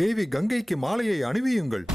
தேவி கங்கைக்கு மாலையை அணிவியுங்கள்.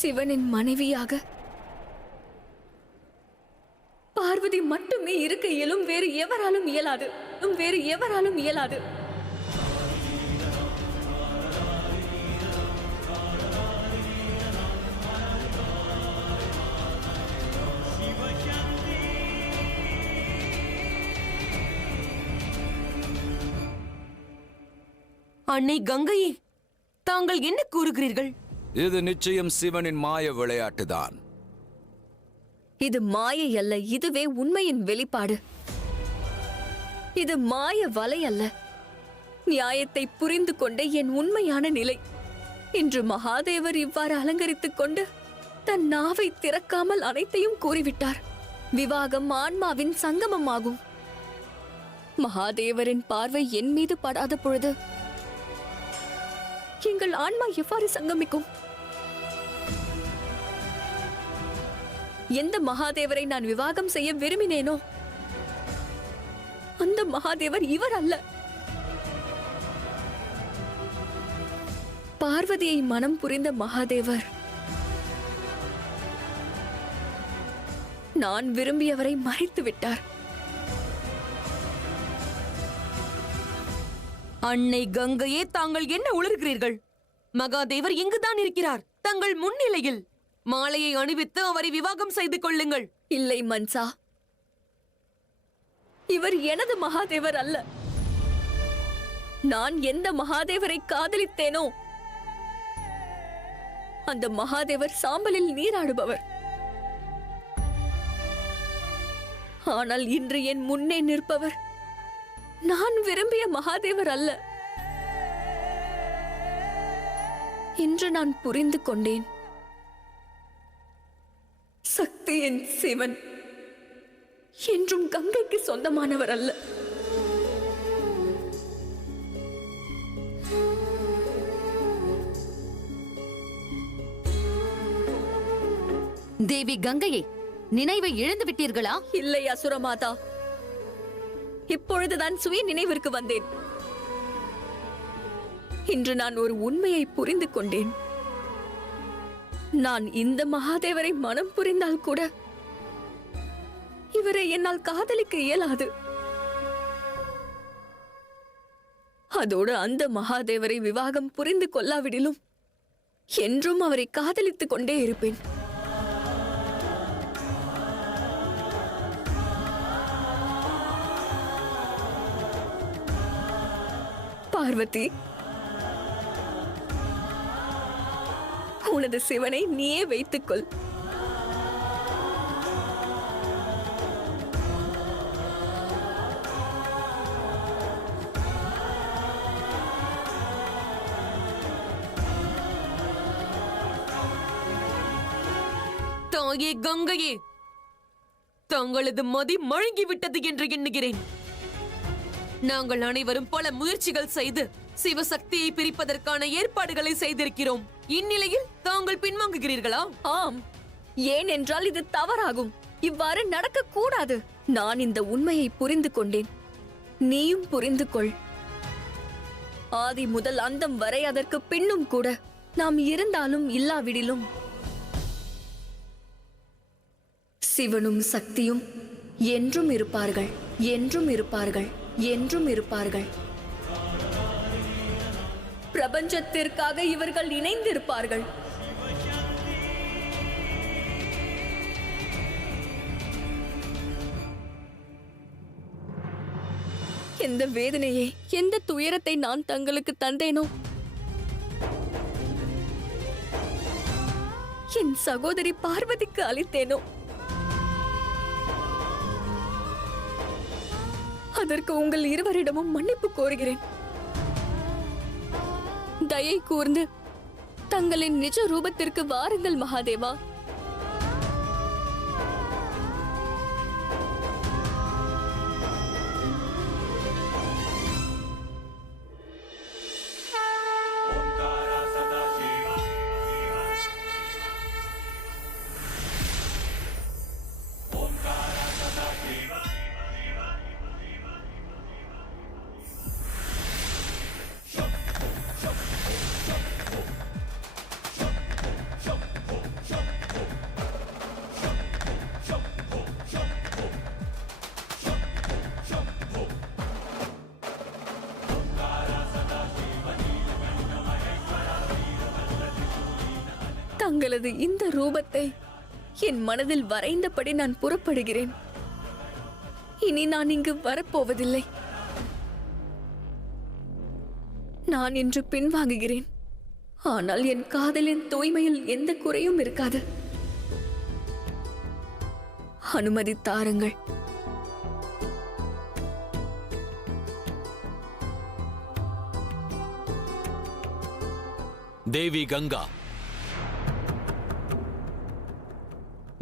சிவனின் மனைவியாக பார்வதி மட்டுமே இருக்க இயலும். வேறு எவராலும் இயலாது. வேறு எவராலும் இயலாது. அன்னை கங்கையே, தாங்கள் என்ன கூறுகிறீர்கள்? இது நிச்சயம் சிவனின் மாய விளையாட்டுதான். இது மாயை அல்ல, இதுவே உண்மையின் வெளிப்பாடு. இது மாய வலை அல்ல, நியாயத்தை புரிந்து கொண்ட என் உண்மையான நிலை. இன்று மகாதேவர் இவ்வாறு அலங்கரித்துக் கொண்டு தன் நாவை திறக்காமல் அனைத்தையும் கூறிவிட்டார். விவாகம் ஆன்மாவின் சங்கமமாகும். மகாதேவரின் பார்வை என் மீது படாத பொழுது எங்கள் ஆன்மா எவ்வாறு சங்கமிக்கும்? எந்த மகாதேவரை நான் விவாகம் செய்ய விரும்பினேனோ அந்த மகாதேவர் இவர் அல்ல. பார்வதியை மனம் புரிந்த மகாதேவர் நான் விரும்பியவரை மறைத்து விட்டார். அன்னை கங்கையே, தாங்கள் என்ன உளறுகிறீர்கள்? மகாதேவர் இங்குதான் இருக்கிறார், தங்கள் முன்னிலையில். மாலையை அணிவித்து அவரை விவாகம் செய்து கொள்ளுங்கள். இல்லை மன்சா, இவர் எனது மகாதேவர் அல்ல. நான் எந்த மகாதேவரை காதலித்தேனோ அந்த மகாதேவர் சாம்பலில் நீராடுபவர். ஆனால் இன்று என் முன்னே நிற்பவர் நான் விரும்பிய மகாதேவர் அல்ல. இன்று நான் புரிந்து கொண்டேன், சக்தியின் சிவன் என்றும் கங்கைக்கு சொந்தமானவர் அல்ல. தேவி கங்கையே, நினைவை இழந்து விட்டீர்களா? இல்லை அசுரமாதா, இப்பொழுதுதான் சுய நினைவிற்கு வந்தேன். இன்று நான் ஒரு உண்மையை புரிந்து கொண்டேன். நான் இந்த மகாதேவரை மனம் புரிந்தால் கூட இவரை என்னால் காதலிக்க இயலாது. அதோடு அந்த மகாதேவரை விவாகம் புரிந்து கொள்ளாவிடிலும் என்றும் அவரை காதலித்துக் கொண்டே இருப்பேன். பார்வதி, உனது சிவனை நீயே வைத்துக்கொள். தாயே கங்கையே, தங்களது மதி மழுங்கிவிட்டது என்று எண்ணுகிறேன். நாங்கள் அனைவரும் பல முயற்சிகள் செய்து சிவசக்தியை பிரிப்பதற்கான ஏற்பாடுகளை செய்திருக்கிறோம். இந்நிலையில் தாங்கள் பின்வாங்குகிறீர்களா? ஆம், ஏனென்றால் இது தவறாகும். இவ்வாறு நடக்க கூடாது. நான் இந்த உண்மையை புரிந்து கொண்டேன், நீயும் புரிந்து கொள். ஆதி முதல் அந்தம் வரை, அதற்கு பின்னும் கூட நாம் இருந்தாலும் இல்லாவிடிலும் சிவனும் சக்தியும் என்றும் இருப்பார்கள், என்றும் இருப்பார்கள், என்றும் இருப்பார்கள். பிரபஞ்சத்திற்காக இவர்கள் இணைந்திருப்பார்கள். எந்த வேதனையை, எந்த துயரத்தை நான் தங்களுக்கு தந்தேனோ என் சகோதரி பார்வதிக்கு அளித்தேனோ அதற்கு உங்கள் இருவரிடமும் மன்னிப்பு கோருகிறேன். தயை கூர்ந்து தங்களின் நிஜ ரூபத்திற்கு வாருங்கள் மகாதேவா. தங்களது இந்த ரூபத்தை என் மனதில் வரைந்தபடி நான் புறப்படுகிறேன். இனி நான் இங்கு வரப்போவதில்லை. நான் இன்று பின்வாங்குகிறேன். ஆனால் என் காதலின் தூய்மையில் எந்த குறையும் இருக்காது. அனுமதி தாருங்கள். தேவி கங்கா,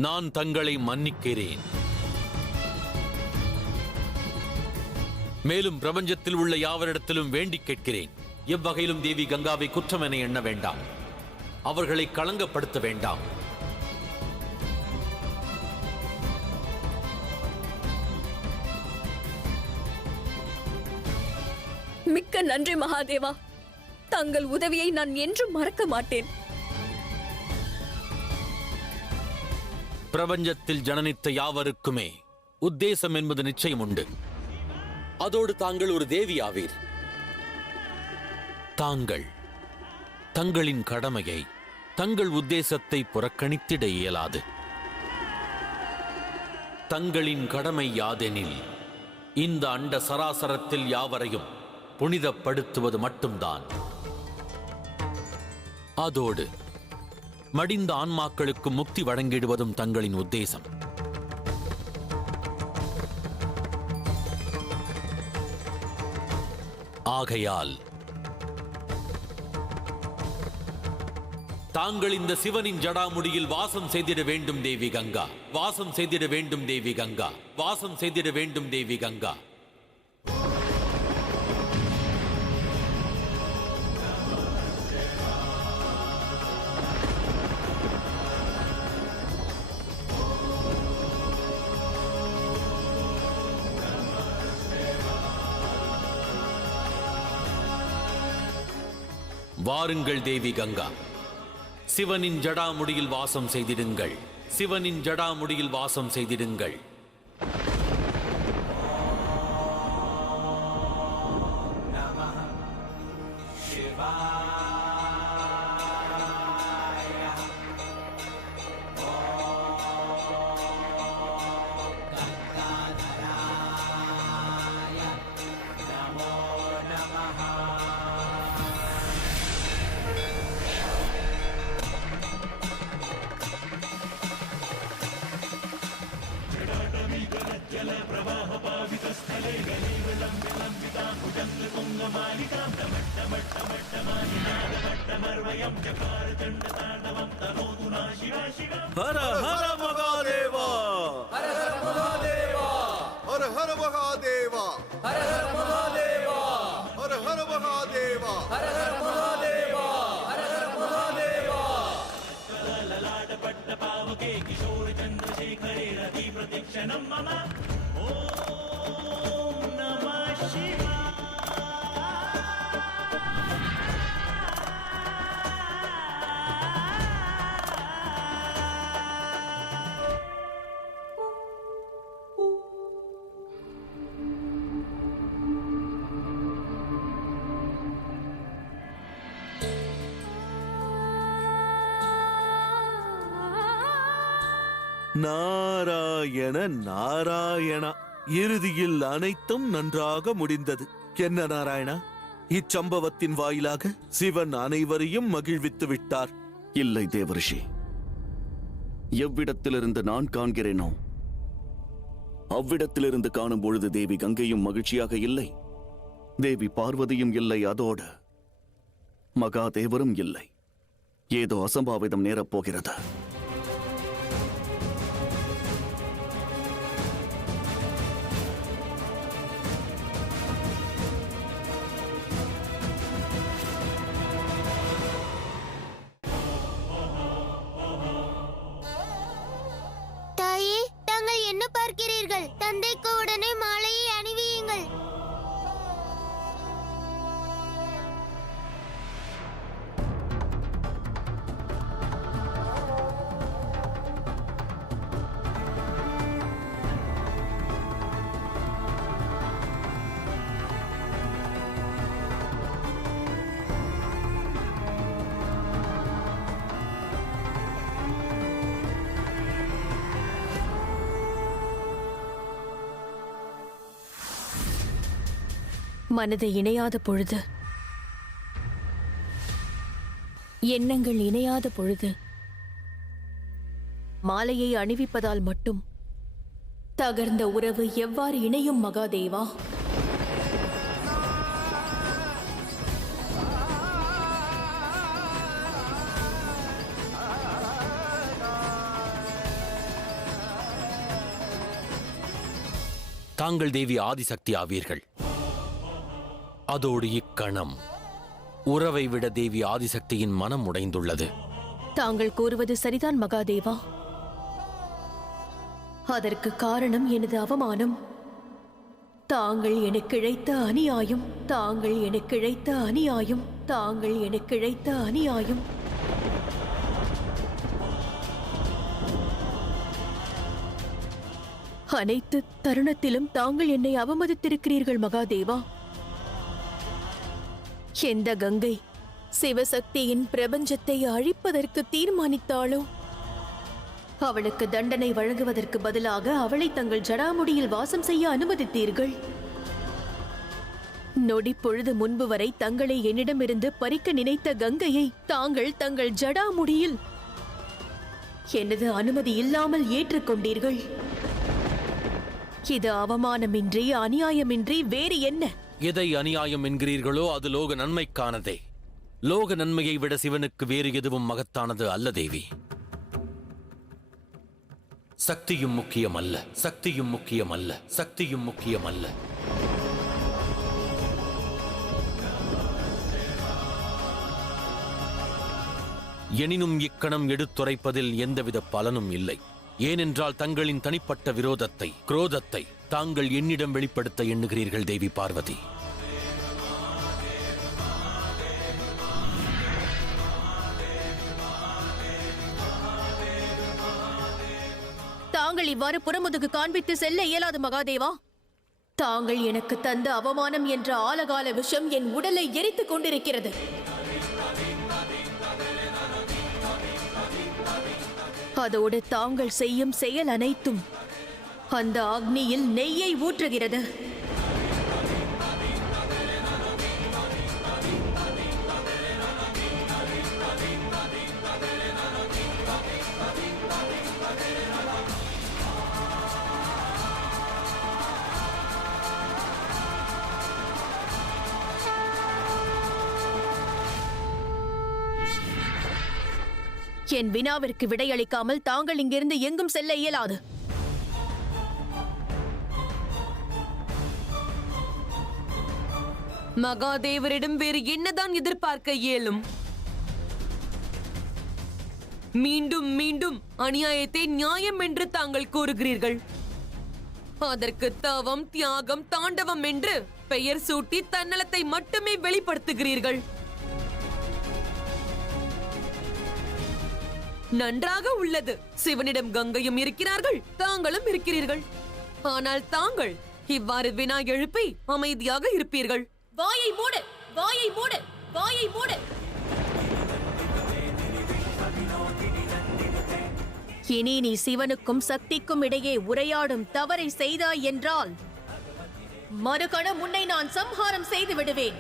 நான் தங்களை மன்னிக்கிறேன். மேலும் பிரபஞ்சத்தில் உள்ள யாவரிடத்திலும் வேண்டிக் கேட்கிறேன், எவ்வகையிலும் தேவி கங்காவை குற்றம் என எண்ண வேண்டாம். அவர்களை களங்கப்படுத்த வேண்டாம். மிக்க நன்றி மகாதேவா. தங்கள் உதவியை நான் என்றும் மறக்க மாட்டேன். பிரபஞ்சத்தில் ஜனனித்த யாவருக்குமே உத்தேசம் என்பது நிச்சயம் உண்டு. அதோடு தாங்கள் ஒரு தேவி ஆவீர். தாங்கள் தங்களின் கடமையை, தங்கள் உத்தேசத்தை புறக்கணித்திட இயலாது. தங்களின் கடமை யாதெனில் இந்த அண்ட சராசரத்தில் யாவரையும் புனிதப்படுத்துவது மட்டும்தான். அதோடு மடிந்த ஆன்மாக்களுக்கு முக்தி வழங்கிடுவதும் தங்களின் உத்தேசம். ஆகையால் தாங்கள் இந்த சிவனின் ஜடாமுடியில் வாசம் செய்திட வேண்டும் தேவி கங்கா. வாசம் செய்திட வேண்டும் தேவி கங்கா. வாசம் செய்திட வேண்டும் தேவி கங்கா. வாருங்கள் தேவி கங்கா, சிவனின் ஜடாமுடியில் வாசம் செய்திடுங்கள். சிவனின் ஜடாமுடியில் வாசம் செய்திடுங்கள். ஹர ஹர மகாதேவா, ஹர ஹர மகாதேவா, ஹர ஹர மகாதேவா, ஹர ஹர மகாதேவா, ஹர ஹர மகாதேவா, ஹர ஹர மகாதேவா, ஹர ஹர மகாதேவா. லலாடபட்ட பாவகே கிஷோர சந்திரசேகரே ரதி பிரதீக்ஷணம் மம. ஓம் நமः சிவாய. நாராயண நாராயணா. இறுதியில் அனைத்தும் நன்றாக முடிந்தது. என்ன நாராயணா, இச்சம்பவத்தின் வாயிலாக சிவன் அனைவரையும் மகிழ்வித்து விட்டார். இல்லை தேவரிஷி, எவ்விடத்திலிருந்து நான் காண்கிறேனோ அவ்விடத்திலிருந்து காணும் பொழுது தேவி கங்கையும் மகிழ்ச்சியாக இல்லை, தேவி பார்வதியும் இல்லை, அதோடு மகாதேவரும் இல்லை. ஏதோ அசம்பாவிதம் நேரப்போகிறது. தாயே, தாங்கள் என்ன பார்க்கிறீர்கள்? தந்தைக்கு உடனே மாலையை அணிவியுங்கள். மனதை இணையாத பொழுது, எண்ணங்கள் இணையாத பொழுது, மாலையை அணிவிப்பதால் மட்டும் தகர்ந்த உறவு எவ்வாறு இணையும் மகாதேவா? தாங்கள் தேவி ஆதிசக்தி ஆவீர்கள். அதோடு இக்கணம் உறவை விட தேவி ஆதிசக்தியின் மனம் உடைந்துள்ளது. தாங்கள் கூறுவது சரிதான் மகாதேவா. அதற்கு காரணம் எனது அவமானம். தாங்கள் எனக்கு இழைத்த அநியாயம், தாங்கள் எனக்கு இழைத்த அநியாயம், தாங்கள் எனக்கு இழைத்த அநியாயம். அனைத்து தருணத்திலும் தாங்கள் என்னை அவமதித்திருக்கிறீர்கள் மகாதேவா. எந்த கங்கை சிவசக்தியின் பிரபஞ்சத்தை அழிப்பதற்கு தீர்மானித்தாளோ அவளுக்கு தண்டனை வழங்குவதற்கு பதிலாக அவளை தங்கள் ஜடாமுடியில் வாசம் செய்ய அனுமதித்தீர்கள். நொடி பொழுது முன்பு வரை தங்களை என்னிடமிருந்து பறிக்க நினைத்த கங்கையை தாங்கள் தங்கள் ஜடாமுடியில் எனது அனுமதி இல்லாமல் ஏற்றுக்கொண்டீர்கள். இது அவமானமின்றி அநியாயமின்றி வேறு என்ன? எதை அநியாயம் என்கிறீர்களோ அது லோக நன்மைக்கானதே. லோக நன்மையை விட சிவனுக்கு வேறு எதுவும் மகத்தானது அல்ல தேவி. சக்தியும் முக்கியமல்ல, சக்தியும் முக்கியமல்ல, சக்தியும் முக்கியமல்ல. எனினும் இக்கணம் எடுத்துரைப்பதில் எந்தவித பலனும் இல்லை. ஏனென்றால் தங்களின் தனிப்பட்ட விரோதத்தை, குரோதத்தை தாங்கள் என்னிடம் வெளிப்படுத்த எண்ணுகிறீர்கள் தேவி பார்வதி. தாங்கள் இவ்வாறு புறமுதுகு காண்பித்து செல்ல இயலாது மகாதேவா. தாங்கள் எனக்கு தந்த அவமானம் என்ற ஆலகால விஷம் என் உடலை எரித்துக் கொண்டிருக்கிறது. அதோடு தாங்கள் செய்யும் செயல் அனைத்தும் அந்த அக்னியில் நெய்யை ஊற்றுகிறது. என் வினாவிற்கு விடையளிக்காமல் தாங்கள் இங்கிருந்து எங்கும் செல்ல இயலாது. மகாதேவரிடம் வேறு என்னதான் எதிர்பார்க்க இயலும்? மீண்டும் மீண்டும் அநியாயத்தை நியாயம் என்று தாங்கள் கூறுகிறீர்கள். அதற்கு தவம், தியாகம், தாண்டவம் என்று பெயர் சூட்டி தன்னலத்தை மட்டுமே வெளிப்படுத்துகிறீர்கள். நன்றாக உள்ளது. சிவனிடம் கங்கையும் இருக்கிறார்கள், தாங்களும் இருக்கிறீர்கள். ஆனால் தாங்கள் இவ்வாறு வினா எழுப்பி அமைதியாக இருப்பீர்கள். வாயை மூடு, வாயை மூடு, வாயை மூடு. இனி நீ சிவனுக்கும் சக்திக்கும் இடையே உரையாடும் தவறை செய்தாய் என்றால் மறுகணம் உன்னை நான் சம்ஹாரம் செய்து விடுவேன்.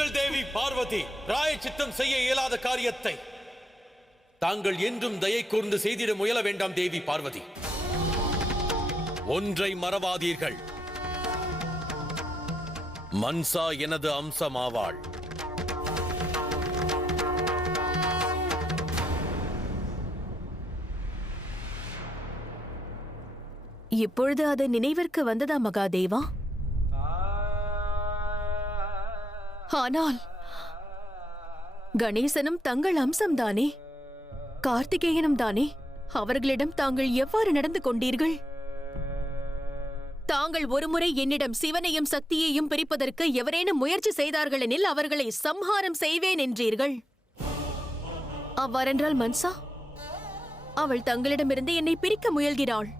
நிறுத்துங்கள் தேவி பார்வதி. பிராயச்சித்தம் செய்ய இயலாத காரியத்தை தாங்கள் என்றும் தயை கூர்ந்து செய்திட முயல வேண்டாம் தேவி பார்வதி. ஒன்றை மறவாதீர்கள், மன்சா எனது அம்சமாவாள். இப்பொழுது அது நினைவிற்கு வந்ததா மகாதேவா? ஆனால் கணேசனும் தங்கள் அம்சம்தானே, கார்த்திகேயனும் தானே. அவர்களிடம் தாங்கள் எவ்வாறு நடந்து கொண்டீர்கள்? தாங்கள் ஒருமுறை என்னிடம் சிவனையும் சக்தியையும் பிரிப்பதற்கு எவரேனும் முயற்சி செய்தார்களெனில் அவர்களை சம்ஹாரம் செய்வேன் என்றீர்கள். அவ்வாறென்றால் மன்சா, அவள் தங்களிடமிருந்து என்னை பிரிக்க முயல்கிறாள்.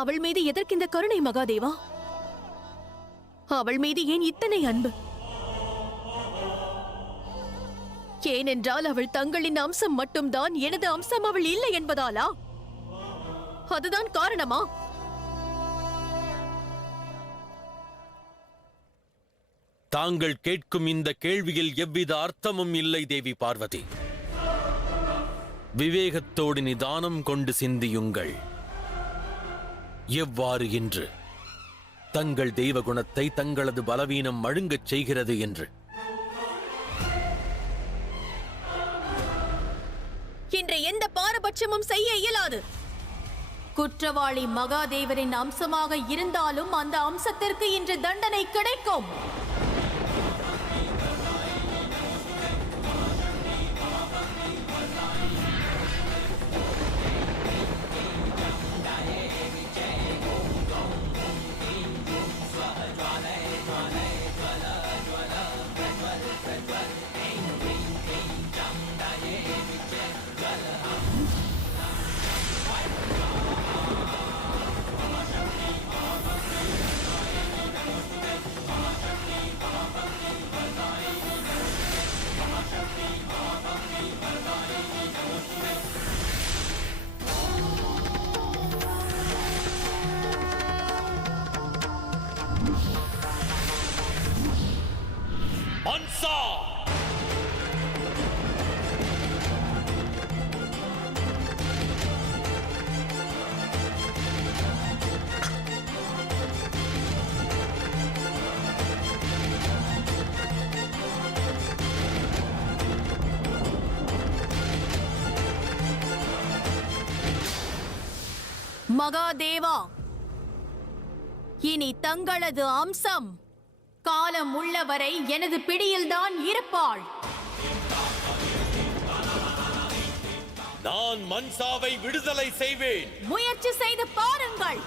அவள் மீது எதற்கிந்த கருணை மகாதேவா? அவள் மீது ஏன் இத்தனை அன்பு? ஏனென்றால் அவள் தங்களின் அம்சம் மட்டும்தான், எனது அம்சம் அவள் இல்லை என்பதாலா? அதுதான் காரணமா? தாங்கள் கேட்கும் இந்த கேள்வியில் எவ்வித அர்த்தமும் இல்லை தேவி பார்வதி. விவேகத்தோடு நிதானம் கொண்டு சிந்தியுங்கள். எவ்வாறு என்று தங்கள் தெய்வ குணத்தை தங்களது பலவீனம் மழுங்கச் செய்கிறது என்று. இன்று எந்த பாரபட்சமும் செய்ய இயலாது. குற்றவாளி மகாதேவரின் அம்சமாக இருந்தாலும் அந்த அம்சத்திற்கு இன்று தண்டனை கிடைக்கும். மன்சா! மகாதேவா, இனி தங்களது அம்சம் காலம் உள்ளவரை எனது பிடியில்தான் இருப்பாள். நான் மன்சாவை விடுதலை செய்வேன். முயற்சி செய்து பாருங்கள்.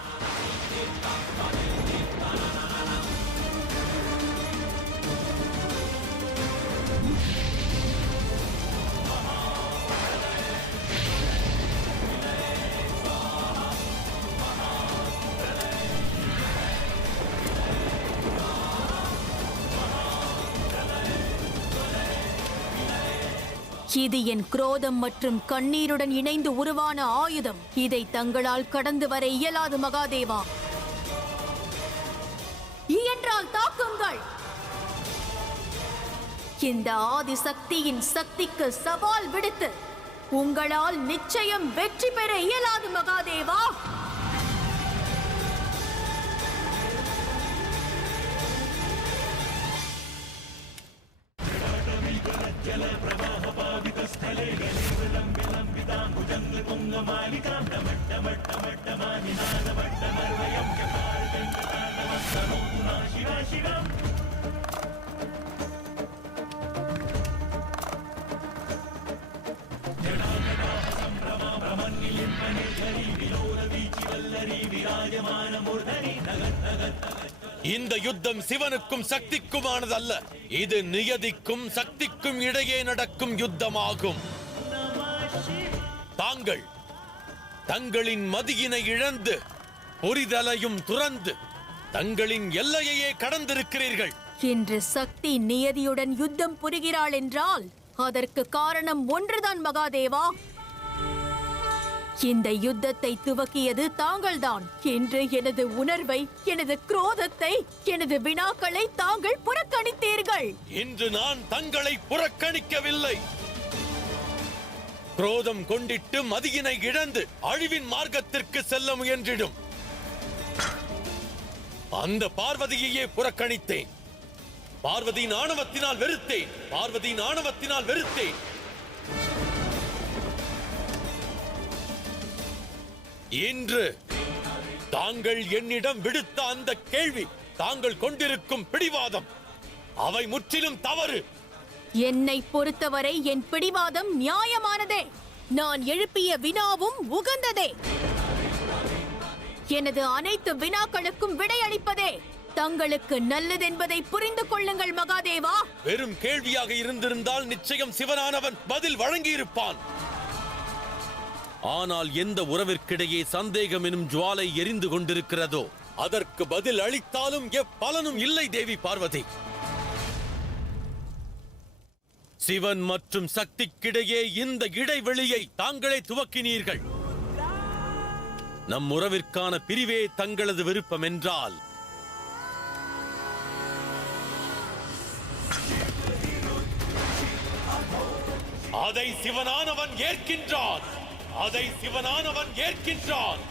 இது என் குரோதம் மற்றும் கண்ணீருடன் இணைந்து உருவான ஆயுதம். இதை தங்களால் கடந்து வர இயலாது மகாதேவா. இயன்றால் தாக்குங்கள். இந்த ஆதிசக்தியின் சக்திக்கு சவால் விடுத்து உங்களால் நிச்சயம் வெற்றி பெற இயலாது மகாதேவா. இந்த யுத்தம் சிவனுக்கும் சக்திக்குமானதல்ல. இது நியதிக்கும் சக்திக்கும் இடையே நடக்கும் யுத்தமாகும். தாங்கள் தங்களின் மதியினை இழந்து புரிதலையும் துறந்து தங்களின் எல்லையையே கடந்திருக்கிறீர்கள். இன்று சக்தி நியதியுடன் யுத்தம் புரிகிறாள் என்றால் அதற்கு காரணம் ஒன்றுதான் மகாதேவா. இந்த யுத்தத்தை துவக்கியது தாங்கள்தான் என்று எனது உணர்வை, எனது குரோதத்தை, எனது வினாக்களை தாங்கள் புறக்கணித்தீர்கள். இன்று நான் தங்களை புறக்கணிக்கவில்லை. குரோதம் கொண்டிட்டு மதியினை இழந்து அழிவின் மார்க்கத்திற்கு செல்ல முயன்றிடும் அந்த பார்வதியையே புறக்கணித்தேன். பார்வதியின் ஆணவத்தினால் வெறுத்தேன். பார்வதியின் ஆணவத்தினால் வெறுத்தேன். இன்று தாங்கள் என்னிடம் விடுத்த அந்த கேள்வி, தாங்கள் கொண்டிருக்கும் பிடிவாதம், அவை முற்றிலும் தவறு. என்னை பொறுத்தவரை என் பிடிவாதம் நியாயமானதே. நான் எழுப்பிய வினாவும் உகந்ததே. எனது அனைத்து வினாக்களுக்கும் விடையளிப்பதே தங்களுக்கு நல்லதென்பதை புரிந்து கொள்ளுங்கள் மகாதேவா. வெறும் கேள்வியாக இருந்திருந்தால் நிச்சயம் சிவனானவன் பதில் வழங்கியிருப்பான். ஆனால் எந்த உறவிற்கிடையே சந்தேகம் எனும் ஜுவாலை எரிந்து கொண்டிருக்கிறதோ அதற்கு பதில் அளித்தாலும் எப்பலனும் இல்லை தேவி பார்வதி. சிவன் மற்றும் சக்திக்கிடையே இந்த இடைவெளியை தாங்களே துவக்கினீர்கள். நம் உறவிற்கான பிரிவே தங்களது விருப்பம் என்றால் அதை சிவனானவன் ஏற்கின்றான். அதை சிவனானவன் ஏற்கின்றான்.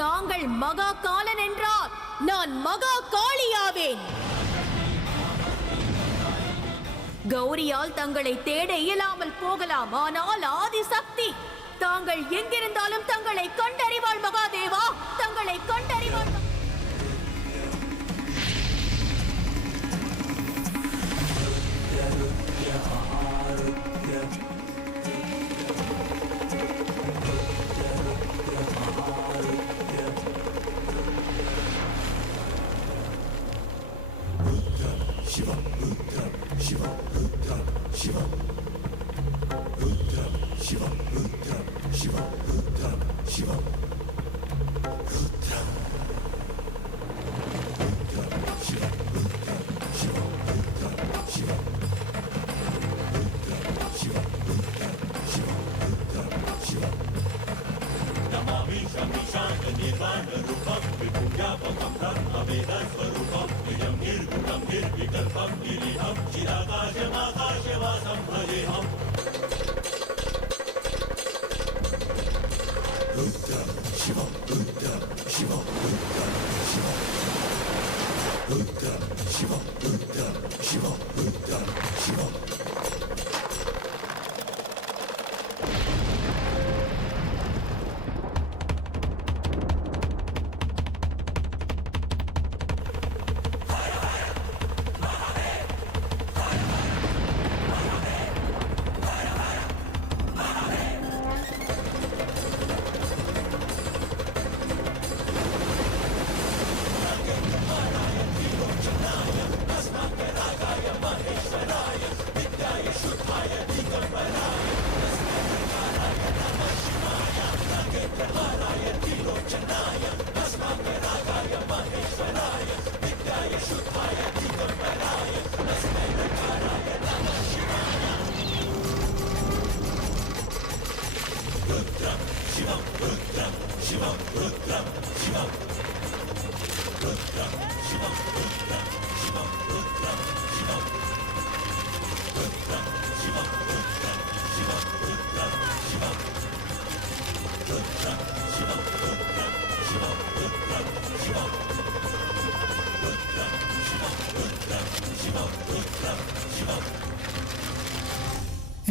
தாங்கள் மகா காலன் என்றால் நான் மகா காளியாவேன். கௌரியால் தங்களை தேட இயலாமல் போகலாம், ஆனால் ஆதிசக்தி தாங்கள் எங்கிருந்தாலும் தங்களை கண்டறிவாள் மகாதேவா, தங்களை கண்டறிவாள்.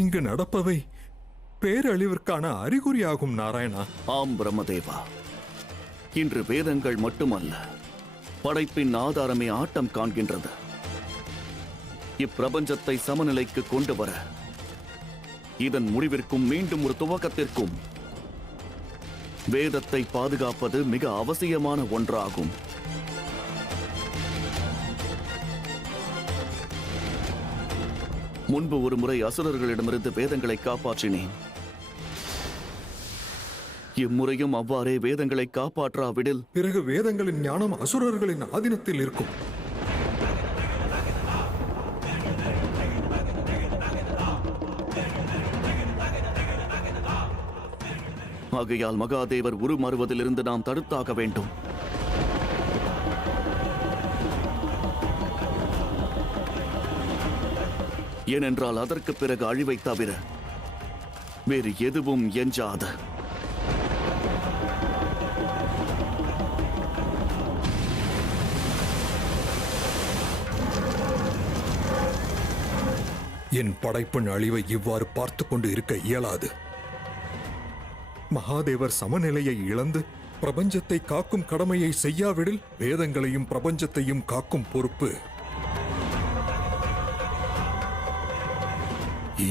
இங்கு நடப்பவை பேரழிவிற்கான அறிகுறியாகும் நாராயணா. ஆம் பிரம்மதேவா, இன்று வேதங்கள் மட்டுமல்ல, படைப்பின் ஆதாரமே ஆட்டம் காண்கின்றது. இப்பிரபஞ்சத்தை சமநிலைக்கு கொண்டு வர, இதன் முடிவிற்கும் மீண்டும் ஒரு துவக்கத்திற்கும் வேதத்தை பாதுகாப்பது மிக அவசியமான ஒன்றாகும். முன்பு ஒரு முறை அசுரர்களிடமிருந்து வேதங்களை காப்பாற்றினேன். இம்முறையும் அவ்வாறே வேதங்களை காப்பாற்றாவிடில் பிறகு வேதங்களின் ஞானம் அசுரர்களின் ஆதீனத்தில் இருக்கும். ஆகையால் மகாதேவர் உருமாறுவதிலிருந்து நாம் தடுத்தாக வேண்டும். ஏனென்றால் அதற்கு பிறகு அழிவை தவிர வேறு எதுவும் எஞ்சாத. என் படைப்பின் அழிவை இவ்வாறு பார்த்து கொண்டு இருக்க இயலாது. மகாதேவர் சமநிலையை இழந்து பிரபஞ்சத்தை காக்கும் கடமையை செய்யாவிடில் வேதங்களையும் பிரபஞ்சத்தையும் காக்கும் பொறுப்பு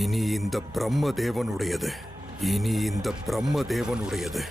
இனி இந்த பிரம்மதேவனுடையது. இனி இந்த பிரம்மதேவனுடையது.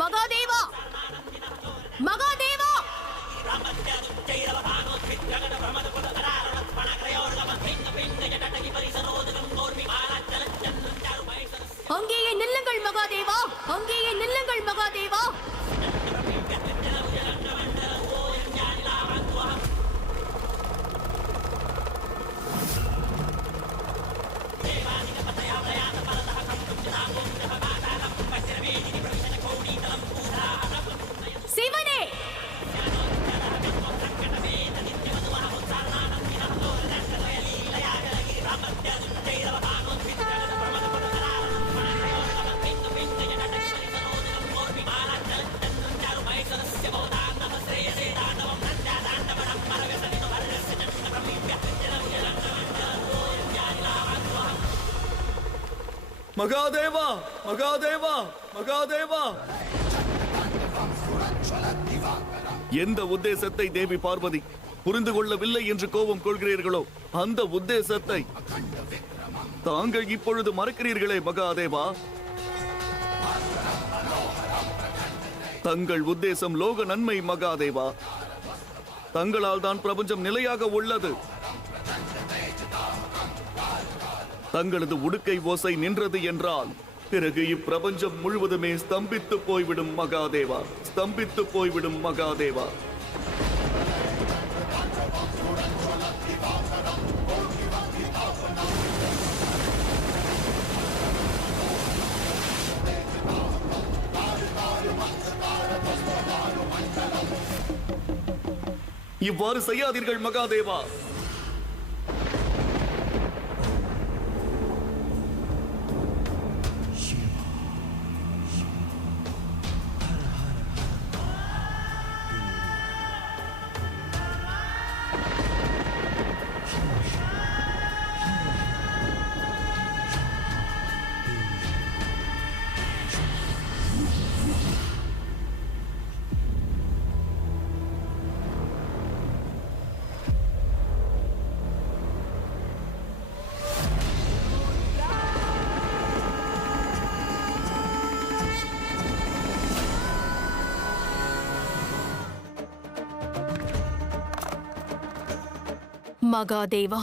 மகாதேவா, மகாதேவா! அங்கேயே நில்லுங்கள் மகாதேவா, அங்கேயே நில்லுங்கள் மகாதேவா! சிவனே! மகாதேவா, மகாதேவா, மகாதேவா! எந்த உத்தேசத்தை தேவி பார்வதி புரிந்து கொள்ளவில்லை என்று கோபம் கொள்கிறீர்களோ அந்த உத்தேசத்தை தாங்கள் இப்பொழுது மறக்கிறீர்களே மகாதேவா. தங்கள் உத்தேசம் லோக நன்மை மகாதேவா. தங்களால் தான் பிரபஞ்சம் நிலையாக உள்ளது. தங்களது உடுக்கை ஓசை நின்றது என்றால் பிறகு இப்பிரபஞ்சம் முழுவதுமே ஸ்தம்பித்து போய்விடும் மகாதேவா, ஸ்தம்பித்து போய்விடும் மகாதேவா. இவ்வாறு செய்யாதீர்கள் மகாதேவா. மகாதேவா,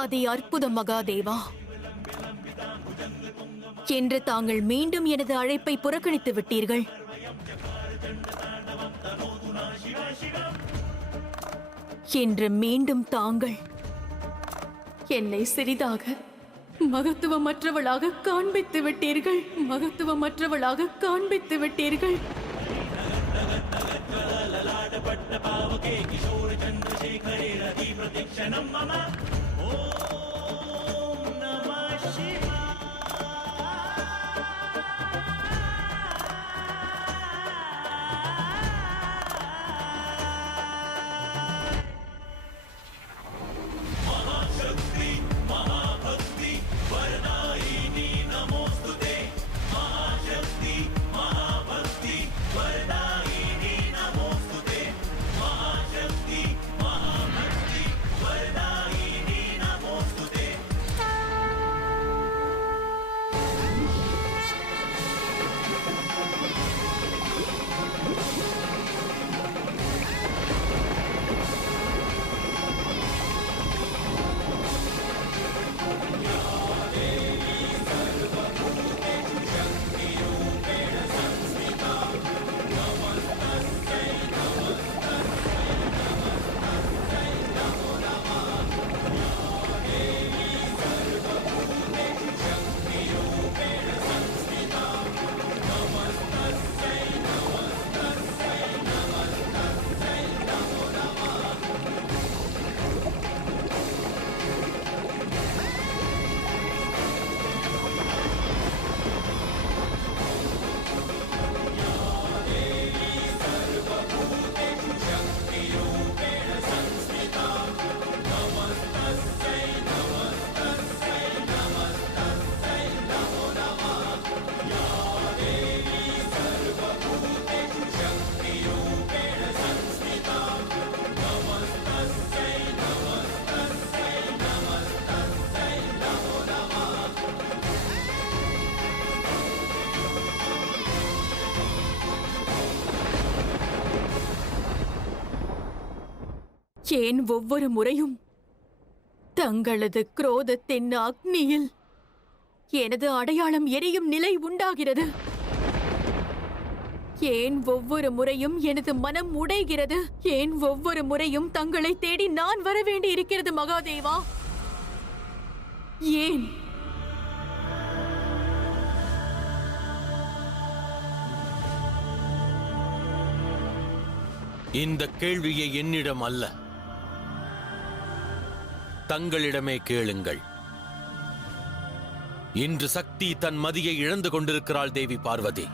அதி அற்புத மகாதேவா! என்று தாங்கள் மீண்டும் எனது அழைப்பை புறக்கணித்து விட்டீர்கள். என்று மீண்டும் தாங்கள் என்னை சிறிதாக மகத்துவமற்றவளாக காண்பித்து விட்டீர்கள். மகத்துவமற்றவளாக காண்பித்து விட்டீர்கள். ஏன் ஒவ்வொரு முறையும் தங்களது குரோதத்தின் அக்னியில் எனது அடையாளம் எரியும் நிலை உண்டாகிறது? ஏன் ஒவ்வொரு முறையும் எனது மனம் உடைகிறது? ஏன் ஒவ்வொரு முறையும் தங்களை தேடி நான் வர வேண்டி இருக்கிறது மகாதேவா? ஏன்? இந்த கேள்வியை என்னிடம் அல்ல, தங்களிடமே கேளுங்கள். இன்று சக்தி தன் மதியை இழந்து கொண்டிருக்கிறாள் தேவி பார்வதி.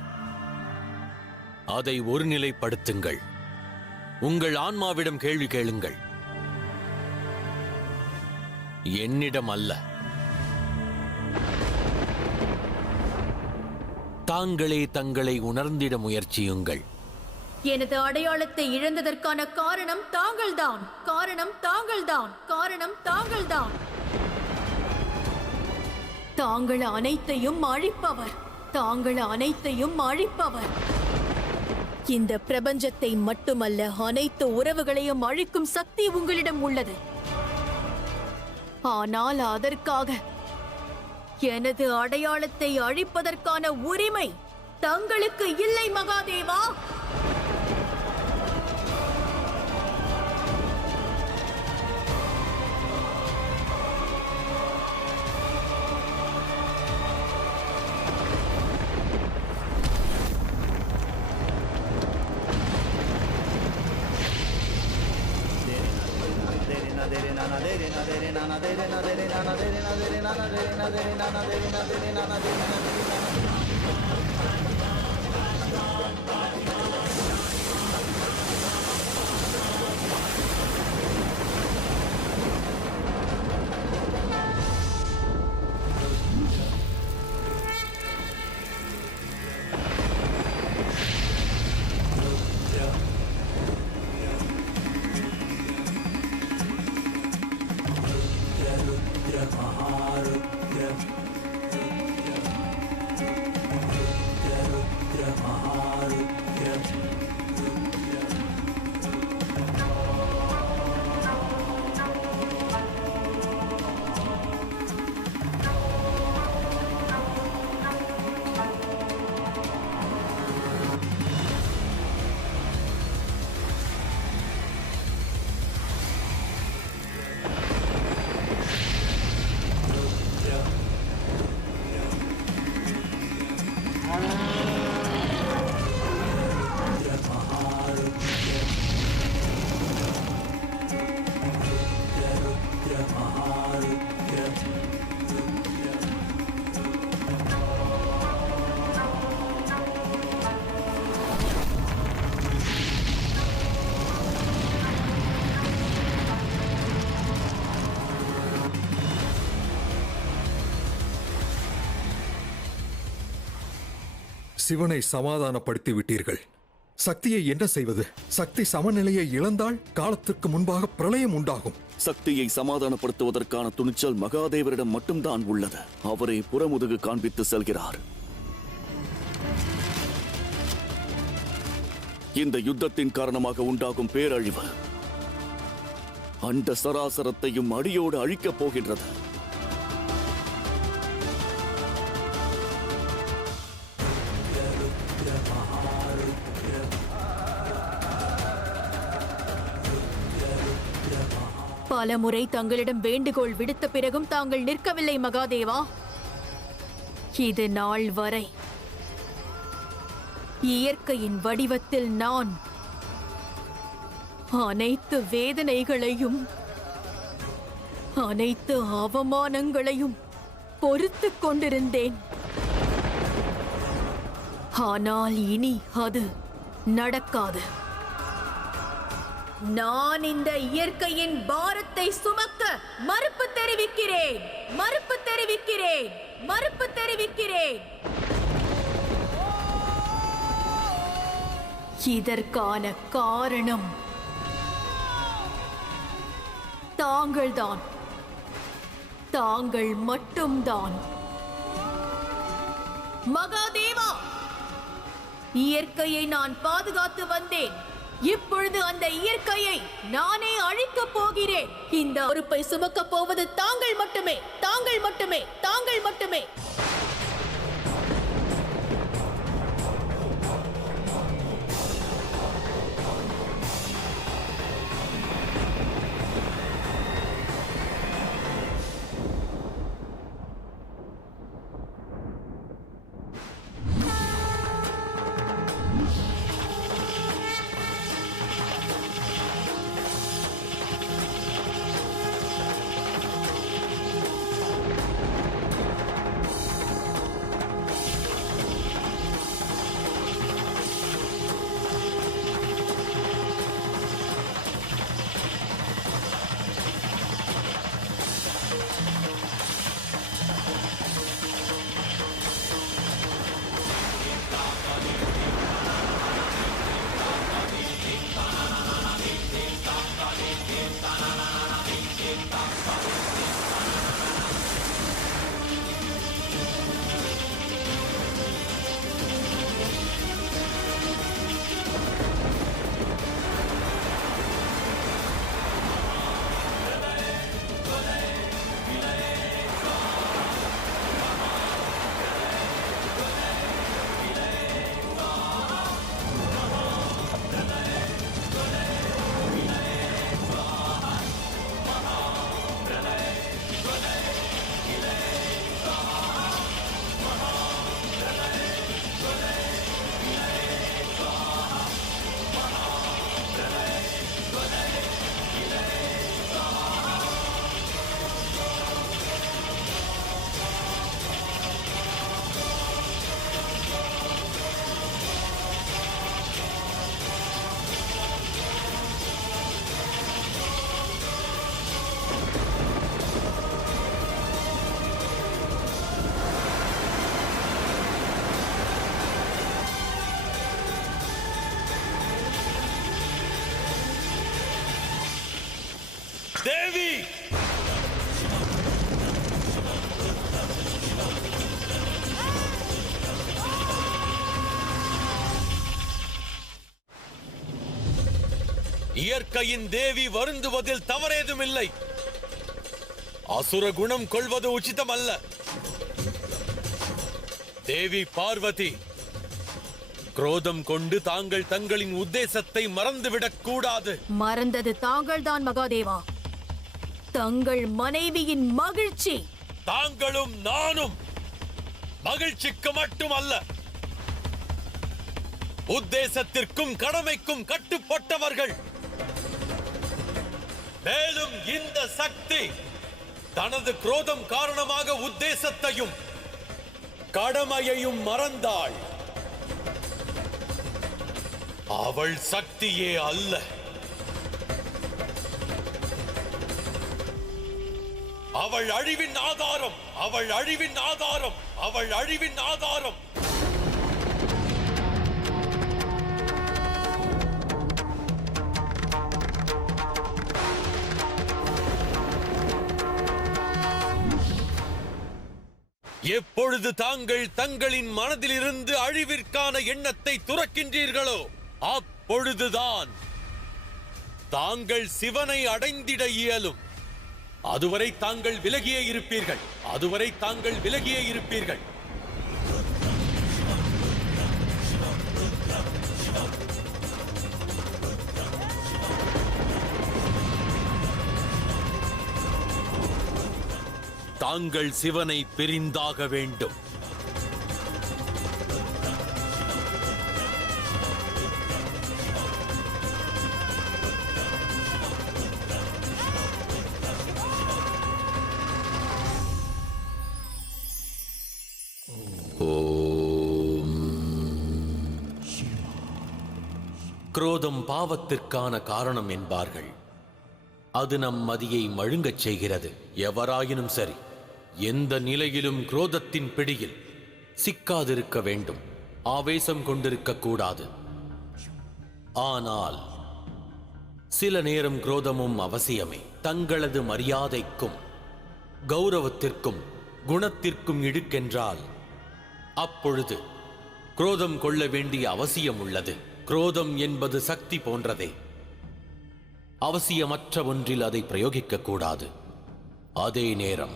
அதை ஒருநிலைப்படுத்துங்கள். உங்கள் ஆன்மாவிடம் கேள்வி கேளுங்கள், என்னிடம் அல்ல. தாங்களே தங்களை உணர்ந்திட முயற்சியுங்கள். எனது அடையாளத்தை இழந்ததற்கான காரணம் தாங்கள்தான். காரணம் தாங்கள்தான். காரணம் தாங்கள்தான். தாங்கள் அனைத்தையும் அழிப்பவர். தாங்கள் அனைத்தையும் அழிப்பவர். இந்த பிரபஞ்சத்தை மட்டுமல்ல, அனைத்து உறவுகளையும் அழிக்கும் சக்தி உங்களிடம் உள்ளது. ஆனால் அதற்காக எனது அடையாளத்தை அழிப்பதற்கான உரிமை தங்களுக்கு இல்லை மகாதேவா. சிவனை சமாதானப்படுத்தி விட்டீர்கள். சக்தியை என்ன செய்வது? சக்தி சமநிலையை இழந்தால் காலத்திற்கு முன்பாக பிரளயம் உண்டாகும். சக்தியை சமாதானப்படுத்துவதற்கான துணிச்சல் மகாதேவரிடம் மட்டும்தான் உள்ளது. அவரே புறமுதுகு காண்பித்து செல்கிறார். இந்த யுத்தத்தின் காரணமாக உண்டாகும் பேரழிவு அண்ட சராசரத்தையும் அடியோடு அழிக்கப் போகின்றது. பல முறை தங்களிடம் வேண்டுகோள் விடுத்த பிறகும் தாங்கள் நிற்கவில்லை மகாதேவா. இது நாள் வரை இயற்கையின் வடிவத்தில் நான் அனைத்து வேதனைகளையும் அனைத்து அவமானங்களையும் பொறுத்துக் கொண்டிருந்தேன். ஆனால் இனி அது நடக்காது. நான் இந்த இயற்கையின் பாரத்தை சுமக்க மறுப்பு தெரிவிக்கிறேன். மறுப்பு தெரிவிக்கிறேன். மறுப்பு தெரிவிக்கிறேன். இதற்கான காரணம் தாங்கள்தான். தாங்கள் மட்டும்தான். மகாதேவா, இயற்கையை நான் பாதுகாத்து வந்தேன். இப்பொழுது அந்த இயற்கையை நானே அழிக்கப் போகிறேன். இந்த பொறுப்பை சுமக்கப் போவது தாங்கள் மட்டுமே, தாங்கள் மட்டுமே, தாங்கள் மட்டுமே. தேவி! இயற்கையின் தேவி வருந்துவதில் தவறேதுமில்லை. அசுர குணம் கொள்வது உச்சிதமல்ல. தேவி பார்வதி, குரோதம் கொண்டு தாங்கள் தங்களின் உத்தேசத்தை மறந்துவிடக் கூடாது. மறந்தது தாங்கள்தான் மகாதேவா. தங்கள் மனைவியின் மகிழ்ச்சி. தாங்களும் நானும் மகிழ்ச்சிக்கு மட்டுமல்ல, உத்தேசத்திற்கும் கடமைக்கும் கட்டுப்பட்டவர்கள். மேலும் இந்த சக்தி தனது குரோதம் காரணமாக உத்தேசத்தையும் கடமையையும் மறந்தாள். அவள் சக்தியே அல்ல, அவள் அழிவின் ஆதாரம், அவள் அழிவின் ஆதாரம், அவள் அழிவின் ஆதாரம். எப்பொழுது தாங்கள் தங்களின் மனதிலிருந்து அழிவிற்கான எண்ணத்தை துறக்கின்றீர்களோ அப்பொழுதுதான் தாங்கள் சிவனை அடைந்திட இயலும். அதுவரை தாங்கள் விலகியே இருப்பீர்கள், அதுவரை தாங்கள் விலகியே இருப்பீர்கள். தாங்கள் சிவனை பிரிந்தாக வேண்டும். குரோதம் பாவத்திற்கான காரணம் என்பார்கள். அது நம் மதியை மழுங்கச் செய்கிறது. எவராயினும் சரி, எந்த நிலையிலும் குரோதத்தின் பிடியில் சிக்காதிருக்க வேண்டும். ஆவேசம் கொண்டிருக்க கூடாது. ஆனால் சில நேரம் குரோதமும் அவசியமே. தங்களது மரியாதைக்கும் கௌரவத்திற்கும் குணத்திற்கும் இடுக்கென்றால் அப்பொழுது குரோதம் கொள்ள வேண்டிய அவசியம் உள்ளது. குரோதம் என்பது சக்தி போன்றதே. அவசியமற்ற ஒன்றில் அதை பிரயோகிக்க கூடாது. அதே நேரம்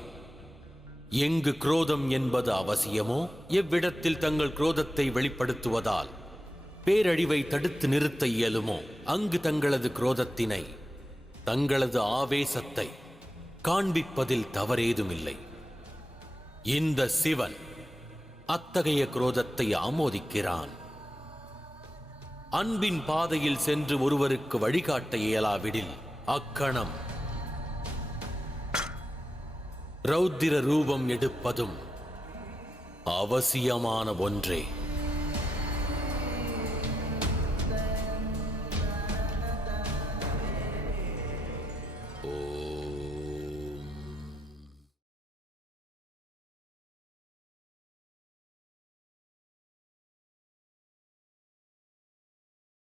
எங்கு குரோதம் என்பது அவசியமோ, எவ்விடத்தில் தங்கள் குரோதத்தை வெளிப்படுத்துவதால் பேரழிவை தடுத்து நிறுத்த இயலுமோ, அங்கு தங்களது குரோதத்தினை, தங்களது ஆவேசத்தை காண்பிப்பதில் தவறேதுமில்லை. இந்த சிவன் அத்தகைய குரோதத்தை ஆமோதிக்கிறான். அன்பின் பாதையில் சென்று ஒருவருக்கு வழிகாட்ட இயலாவிடில் அக்கணம் ரௌத்திர ரூபம் எடுப்பதும் அவசியமான ஒன்றே. ஓ